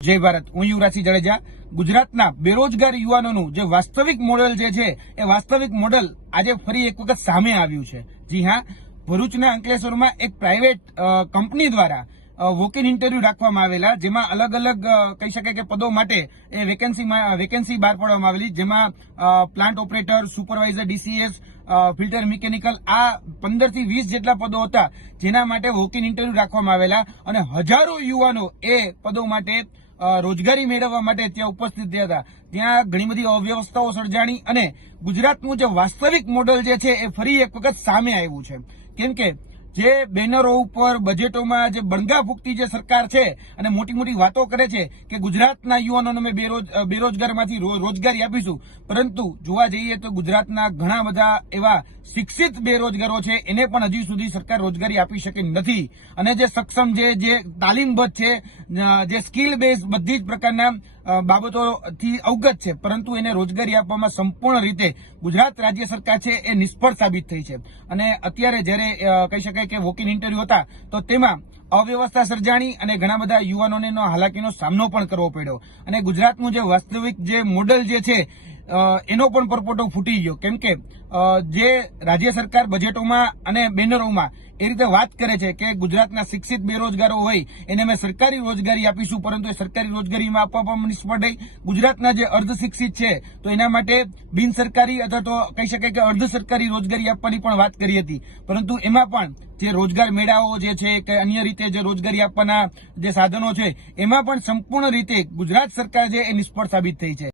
જય ભારત, હું યુવરાજસિંહ જાડેજા. ગુજરાતના બેરોજગાર યુવાનોનું જે વાસ્તવિક મોડેલ જે છે એ વાસ્તવિક મોડેલ આજે ફરી એક વખત સામે આવ્યું છે. જી હા, ભરૂચના અંકલેશ્વરમાં એક પ્રાઇવેટ કંપની દ્વારા વોક ઇન ઇન્ટરવ્યુ રાખવામાં આવેલા, જેમાં અલગ અલગ કહી શકાય કે પદો માટે એ વેકેન્સી બહાર પાડવામાં આવેલી, જેમાં plant operator, supervisor, DCS, filter mechanical, આ 15 થી 20 જેટલા પદો હતા, જેના માટે વોક ઇન ઇન્ટરવ્યુ રાખવામાં આવેલા અને હજારો યુવાનો એ પદો માટે રોજગારી મેળવવા માટે ત્યાં ઉપસ્થિત થયા હતા. ત્યાં ઘણી બધી અવ્યવસ્થાઓ સર્જાણી અને ગુજરાતનું જે વાસ્તવિક મોડલ જે છે એ ફરી એક વખત સામે આવ્યું છે. કેમ કે જે બેનરો ઉપર બજેટોમાં જે બણગા ફૂંકતી જે સરકાર છે અને મોટી મોટી વાતો કરે છે કે ગુજરાતના યુવાનોને અમે બેરોજગારમાંથી રોજગારી આપીશું, પરંતુ જોવા જઈએ તો ગુજરાતના ઘણા બધા એવા શિક્ષિત બેરોજગારો છે, એને પણ હજી સુધી સરકાર રોજગારી આપી શકી નથી. અને જે સક્ષમ છે, જે તાલીમબદ્ધ છે, જે સ્કિલ બેઝ બધી જ પ્રકારના બાબતોથી અવગત છે, પરંતુ એને રોજગારી આપવામાં સંપૂર્ણ રીતે ગુજરાત રાજ્ય સરકાર છે એ નિષ્ફળ સાબિત થઈ છે. અને અત્યારે જ્યારે કહી શકાય કે વોક ઇન ઇન્ટરવ્યુ હતા તો તેમાં અવ્યવસ્થા સર્જાણી અને ઘણા બધા યુવાનોને હાલાકીનો સામનો પણ કરવો પડ્યો. અને ગુજરાતનું જે વાસ્તવિક જે મોડલ જે છે એનો પણ પરપોટો ફૂટી ગયો. કેમ કે જે રાજ્ય સરકાર બજેટોમાં અને બેનરોમાં એ રીતે વાત કરે છે કે ગુજરાતના શિક્ષિત બેરોજગારો હોય એને અમે સરકારી રોજગારી આપીશું, પરંતુ એ સરકારી રોજગારીમાં આપવામાં નિષ્ફળ રહી. ગુજરાતના જે અર્ધ શિક્ષિત છે તો એના માટે બિન સરકારી અથવા તો કહી શકાય કે અર્ધ સરકારી રોજગારી આપવાની પણ વાત કરી હતી, પરંતુ એમાં પણ જે રોજગાર મેળાઓ જે છે કે અન્ય રીતે જે રોજગારી આપવાના જે સાધનો છે એમાં પણ સંપૂર્ણ રીતે ગુજરાત સરકાર છે એ નિષ્ફળ સાબિત થઈ છે.